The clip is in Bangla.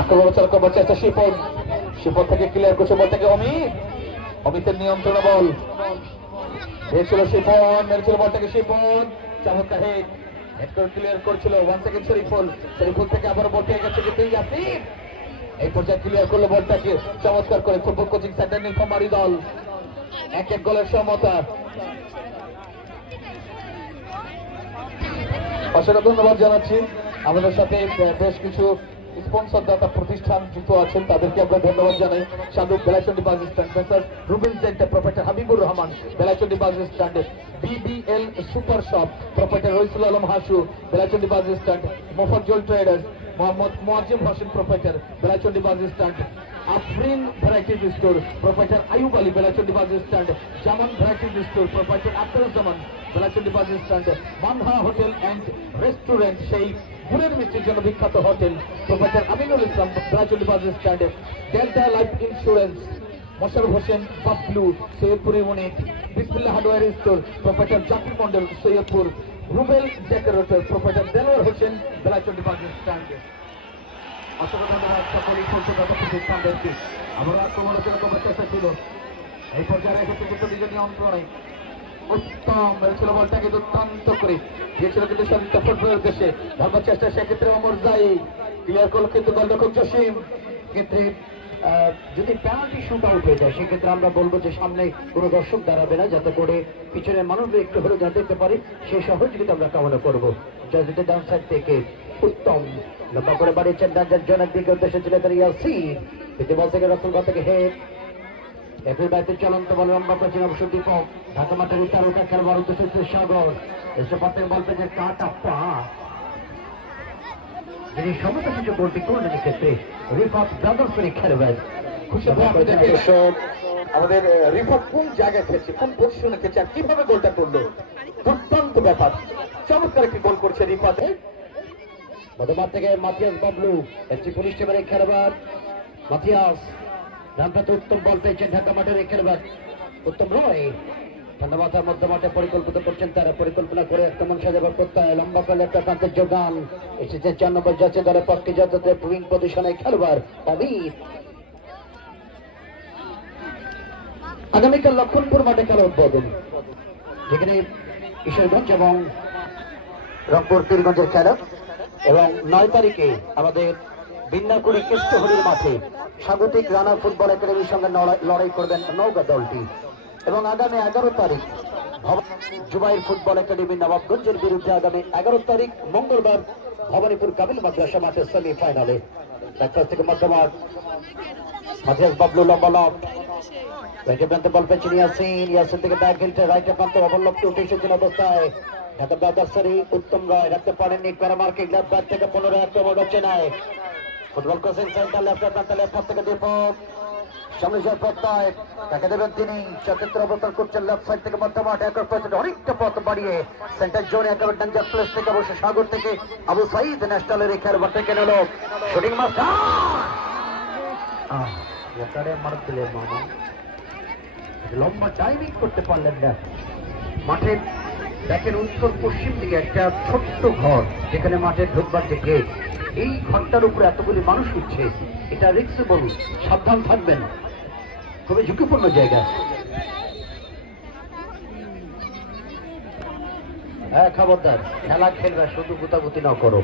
আক্রমণ চালক চেষ্টা শিপন, শিপন থেকে ক্লিয়ার করছে বলটাকে অমিতের নিয়ন্ত্রণ বল হয়েছিল শিপন, মেরেছিল বলটাকে শিপন, চমৎকার হেড ক্লিয়ার করছিল 1 সেকেন্ড শরীফুল, শরীফুল থেকে আবার বল পেয়ে গেছে কিন্তু ইয়াসিন এই পর্যায়ে ক্লিয়ার করলো বলটাকে চমৎকার করে ফুটবল কোচিং সেন্টার নীলফামারী দল 1-1 গোলের সমতা। অসংখ্য ধন্যবাদ জানাচ্ছি। আমাদের সাথে বেশ কিছু স্পন্সর দাতা প্রতিষ্ঠান যুক্ত আছেন, তাদেরকে আমরা ধন্যবাদ জানাই। সাধু Belachandi bus stand, mister Rubel centre, proprietor Habibur Rahman, Belachandi bus stand, BBL super shop, proprietor Raisul Alam Hasu, Belachandi bus stand, Mofazzal traders, Mohammad Muazzim Hossain, proprietor Belachandi bus stand, Afrin varieties store, proprietor Ayub Ali, Belachandi bus stand, Zaman varieties store, proprietor Akhtaruzzaman, Belachandi bus stand, Manha hotel and restaurant, সেই ফুলের মিষ্টির জন্য বিখ্যাত hotel, proprietor Aminul Islam, Belachandi bus stand, delta life insurance, Mosharraf Hossain Bablu, Saidpur unit, Bismillah hardware store, proprietor Zakir Mondal, Saidpur, Rubel decorator, proprietor Delwar Hossain, Belachandi bus stand. অসংখ্য ধন্যবাদ সকলেই পরিষেবা প্রতিষ্ঠানদেরকে। আবার আক্রমণের করার চেষ্টা ছিল, এই পর্যায়ে রেখেছে কিন্তু নিজের নিয়ন্ত্রণে উত্তম মেরেছিল বলটাকে দুর্দান্ত করে দিয়েছিল কিন্তু সরিতা ফুটবলের দেশে ধর্মার চেষ্টা, সেক্ষেত্রে অমর যাই ক্লিয়ার করল কিন্তু গোলরক্ষক জসিম। ক্ষেত্রে যদি পেনাল্টি শুট আউট হয়ে যায় সেক্ষেত্রে আমরা বলবো যে সামনে কোনো দর্শক দাঁড়াবে না, যাতে করে পিছনের মানুষরা একটু হলেও যা দেখতে পারে সেই সহযোগিতা আমরা কামনা করবো। জাজিতে ডান সাইড থেকে উত্তম লম্বা করে বাড়িয়েছেন ডানজার জনের দিকে উদ্দেশ্যে ছিল তার ইয়াসিন, কিন্তু বল থেকে রক্ষণ থেকে হেড এফের বাইতে চলন্ত বল লম্বা করেছেন অবশ্য দীপক, ঢাকা মাঠের উত্তর ওটা খেলবার উদ্দেশ্যে সাগর এসে পাতে বল পেয়েছে কাটা পা, যিনি সমস্ত কিছু গোলটি করলেন ক্ষেত্রে রিফাত ব্রাদার্সের খেলবেন। আমাদের রিফাত কোন জায়গায় খেলছে, কোন পজিশনে খেলছে আর কিভাবে গোলটা করলো, দুর্দান্ত ব্যাপার, চমৎকার একটি গোল করছে রিফাত। মধ্যমাঠ থেকে মাথিয়াস বাবলু একটি পুলিশ টিমের খেলবার, মাথিয়াস রামপাতে উত্তম বল পেয়েছেন ঢাকা মাঠের খেলবার উত্তম রয়, ঠান্ডা মাথার মধ্যে মাঠে পরিকল্পিত করছেন তারা, পরিকল্পনা করে আক্রমণ সাজাবার প্রত্যয় লম্বা করলে একটা প্রান্তের যোগান এসেছে 4 নম্বর যাচ্ছে দলের পক্ষে যাতে উইং পজিশনে খেলবার অমিত। আগামীকাল লক্ষণপুর মাঠে খেলা উদ্বোধন, যেখানে কিশোরগঞ্জ এবং রংপুর পীরগঞ্জের খেলা, এবং 9 তারিখে আমাদের বিন্নাকুড়ি কৃষ্ণহরির মাঠে স্বাগতিক রানা ফুটবল একাডেমির সঙ্গে লড়াই করবেন নওগাঁ দলটি, এবং আগামী 11 তারিখ জুবাইর ফুটবল একাডেমি নবাবগঞ্জের বিরুদ্ধে আগামী 11 তারিখ মঙ্গলবার ভবানীপুর কাবিল মাদ্রাসা মাঠের সেমিফাইনালে। ব্যাকপাস থেকে মধ্যমাঠ মাথিয়াস বাবলু লম্বা লব রাইটে প্রান্তে বল পেয়েছেন ইয়াসিন, ইয়াসিন থেকে ব্যাক হিলটে রাইটে প্রান্তে অবলম্বটি উঠে এসেছেন অবস্থায় ঢাকা ব্রাদার্সেরই উত্তম রয় রাখতে পারেননি, প্যারামার্কে গ্লাস ব্যাট থেকে পুনরায় আক্রমণ হচ্ছে নাই ফুটবল কোচিং সেন্টার লেফট প্রান্তে লেফট হাত থেকে দীপক সামনে যাওয়ার প্রত্যয় তাকে দেবেন তিনি, চতুর্থ অবস্থান করছেন লেফট সাইড থেকে মধ্যমাঠ একর পর্যন্ত অনেকটা পথ বাড়িয়ে সেন্টার জোনে একেবারে ডেঞ্জার প্লেস থেকে অবশ্য সাগর থেকে আবু সাইদ ন্যাশনালের এই খেলবার থেকে নিল শুটিং মাস্টার মার দিলেন মামা, লম্বা টাইমিং করতে পারলেন না। মাঠের দেখেন উত্তর পশ্চিম দিকে একটা ছোট্ট ঘর, যেখানে মাঠের ঢুকবার যে গেট, এই ঘরটার উপরে এতগুলি মানুষ উঠছে, এটা রিস্কেবল, সাবধান থাকবেন, খুবই ঝুঁকিপূর্ণ জায়গা। হ্যাঁ খবরদার, খেলা খেলবা, শুধু গুতাগুতি না করো।